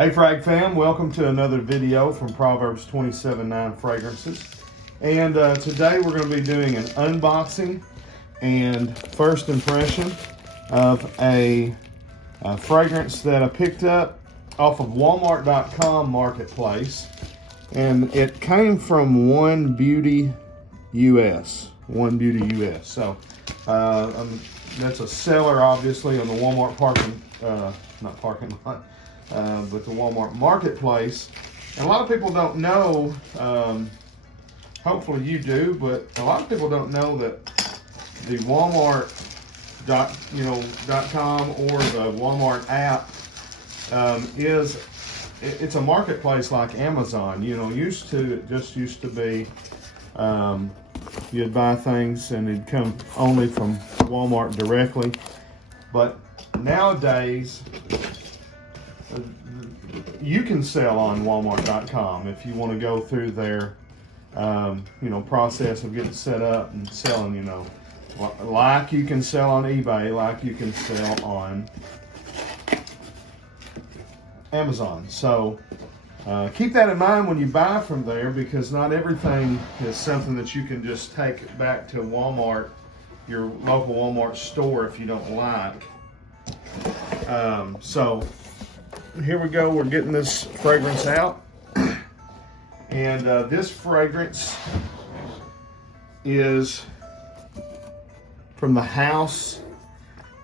Hey Frag Fam, welcome to another video from Proverbs 27:9 Fragrances. And today we're going to be doing an unboxing and first impression of a fragrance that I picked up off of Walmart.com marketplace. And it came from One Beauty US. So that's a seller obviously on the Walmart but the Walmart marketplace. And a lot of people don't know, hopefully you do, but a lot of people don't know that the Walmart.com or the Walmart app it's a marketplace like Amazon. It used to be you'd buy things and it'd come only from Walmart directly, but nowadays you can sell on Walmart.com if you want to go through their process of getting set up and selling, like you can sell on eBay, like you can sell on Amazon. So keep that in mind when you buy from there, because not everything is something that you can just take back to Walmart, your local Walmart store, if you don't like. So here we go, we're getting this fragrance out. And this fragrance is from the house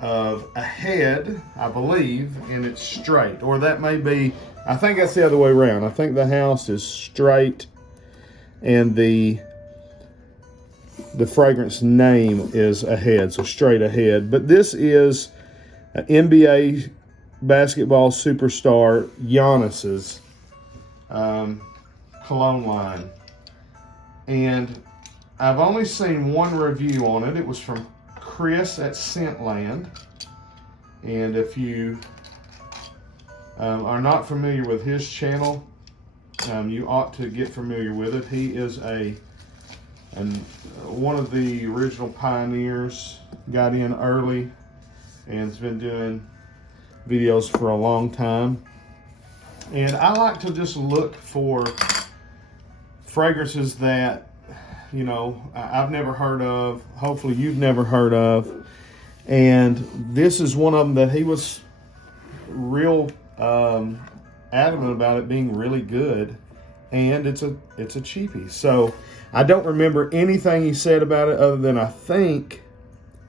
of Ahead, I believe, and it's straight. Or that may be, I think that's the other way around. I think the house is straight and the fragrance name is Ahead, so Straight Ahead. But this is an NBA basketball superstar Giannis's cologne line, and I've only seen one review on it. It was from Chris at Scentland, and if you are not familiar with his channel, you ought to get familiar with it. He is one of the original pioneers, got in early and has been doing videos for a long time. And I like to just look for fragrances that I've never heard of, hopefully you've never heard of, and this is one of them that he was real adamant about it being really good, and it's a cheapie. So I don't remember anything he said about it other than I think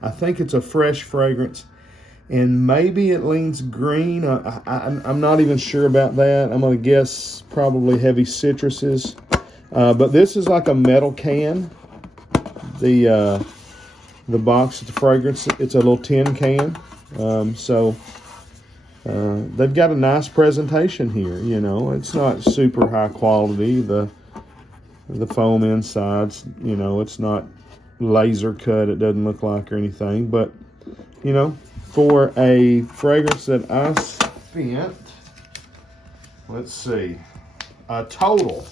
it's a fresh fragrance. And maybe it leans green. I'm not even sure about that. I'm going to guess probably heavy citruses. But this is like a metal can. The box of the fragrance, it's a little tin can. So they've got a nice presentation here. It's not super high quality. The foam insides, it's not laser cut. It doesn't look like or anything. But for a fragrance that I spent, let's see, a total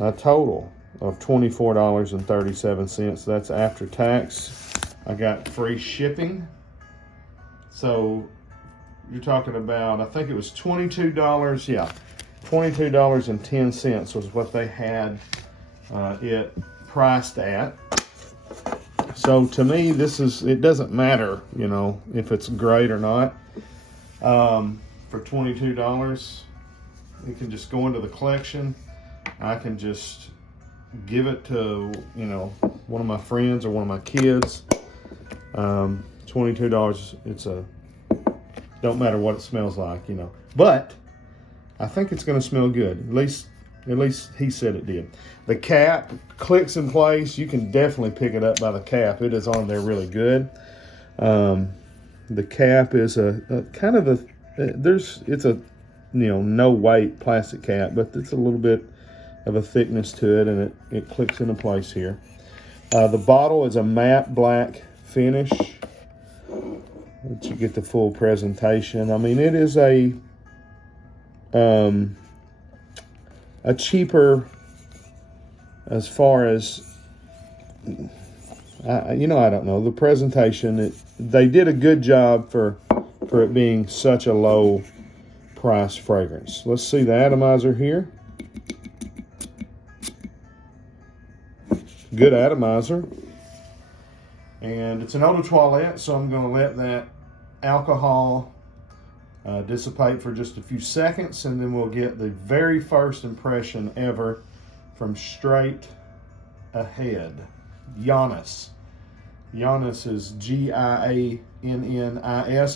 of $24.37. That's after tax. I got free shipping. So you're talking about, I think it was $22. Yeah, $22.10 was what they had it priced at. So to me, it doesn't matter, if it's great or not. For $22, it can just go into the collection. I can just give it to, one of my friends or one of my kids. $22, don't matter what it smells like, But I think it's going to smell good. At least he said it did. The cap clicks in place. You can definitely pick it up by the cap. It is on there really good. The cap is it's a no weight plastic cap, but it's a little bit of a thickness to it, and it clicks into place here. The bottle is a matte black finish. Let you get the full presentation. I mean, it is a cheaper, as far as I don't know, the presentation. They did a good job for it being such a low price fragrance. Let's see the atomizer here. Good atomizer. And it's an eau de toilette, so I'm going to let that alcohol dissipate for just a few seconds, and then we'll get the very first impression ever from straight ahead. Giannis. Giannis is Giannis.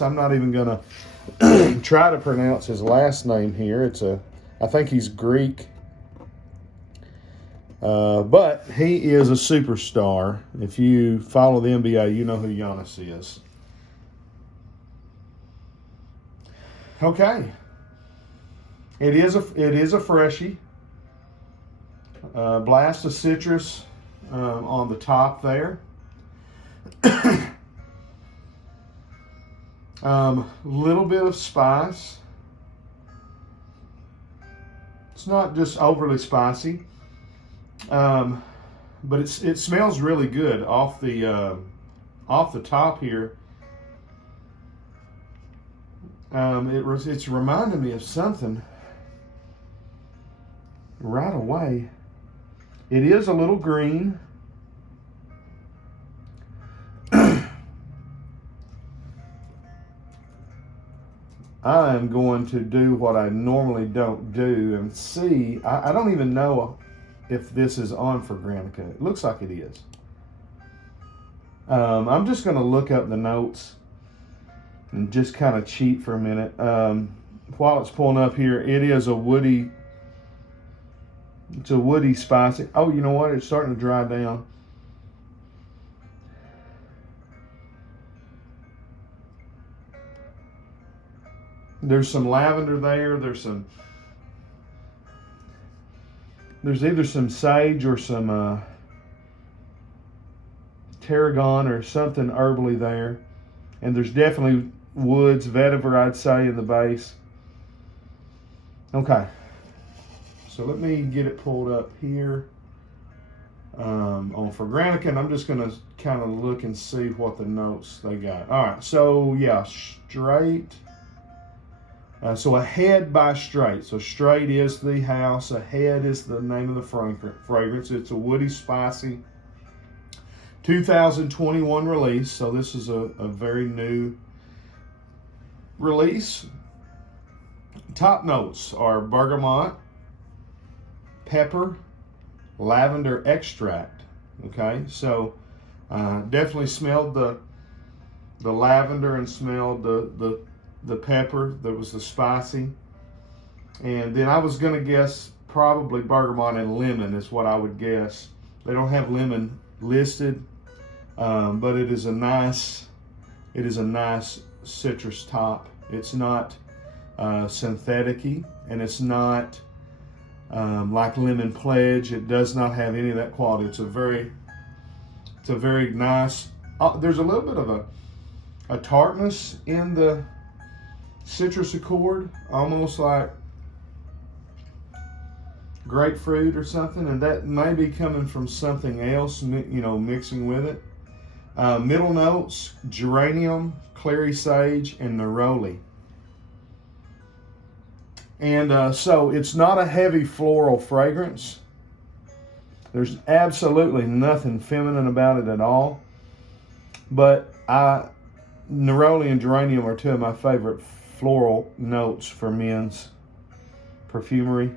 I'm not even going to try to pronounce his last name here. I think he's Greek. But he is a superstar. If you follow the NBA, you know who Giannis is. Okay. It is a freshie. Blast of citrus on the top there. Little bit of spice. It's not just overly spicy, but it smells really good off the top here. It's reminding me of something right away. It is a little green. I am going to do what I normally don't do and see. I don't even know if this is on for Granica. It looks like it is. I'm just going to look up the notes and just kind of cheat for a minute. While it's pulling up here, it is a woody. It's a woody spicy. Oh, you know what? It's starting to dry down. There's some lavender there. There's either some sage or some tarragon or something herbally there. And there's definitely woods, vetiver, I'd say, in the base. Okay. So let me get it pulled up here on for Granica, and I'm just going to kind of look and see what the notes they got. All right. So, yeah, straight. So Ahead by Straight. So Straight is the house. Ahead is the name of the fragrance. It's a woody, spicy 2021 release. So this is a very new release. Top notes are bergamot, pepper, lavender extract. Okay, so definitely smelled the lavender and smelled the pepper. That was the spicy. And then I was going to guess probably bergamot and lemon is what I would guess. They don't have lemon listed, but it is a nice citrus top. It's not synthetic-y, and it's not like Lemon Pledge. It does not have any of that quality. It's a very nice. There's a little bit of a tartness in the citrus accord, almost like grapefruit or something, and that may be coming from something else, mixing with it. Middle notes: geranium, clary sage, and neroli. And so it's not a heavy floral fragrance. There's absolutely nothing feminine about it at all. But neroli and geranium are two of my favorite floral notes for men's perfumery.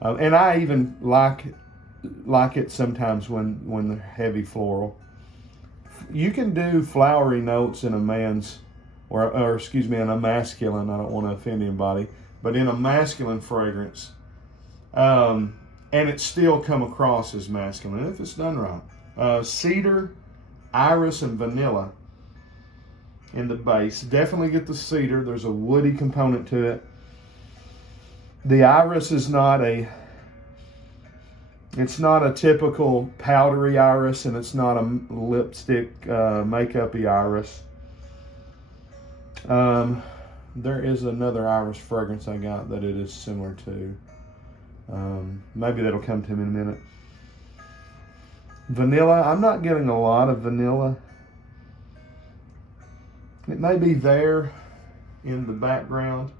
And I even like it sometimes when they're heavy floral. You can do flowery notes in a man's, or in a masculine. I don't want to offend anybody, but in a masculine fragrance, and it still come across as masculine if it's done right. Cedar, iris, and vanilla in the base. Definitely get the cedar. There's a woody component to it. The iris is not a typical powdery iris, and it's not a lipstick makeup-y iris. There is another iris fragrance I got that it is similar to. Maybe that'll come to me in a minute. Vanilla, I'm not getting a lot of vanilla. It may be there in the background.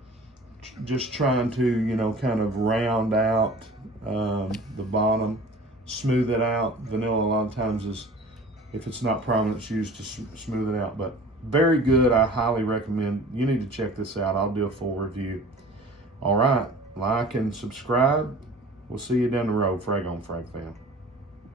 just trying to, you know, kind of round out the bottom, smooth it out. Vanilla a lot of times is, if it's not prominent, it's used to smooth it out. But very good. I highly recommend. You need to check this out. I'll do a full review. All right. Like and subscribe. We'll see you down the road. Frag on Frag fam.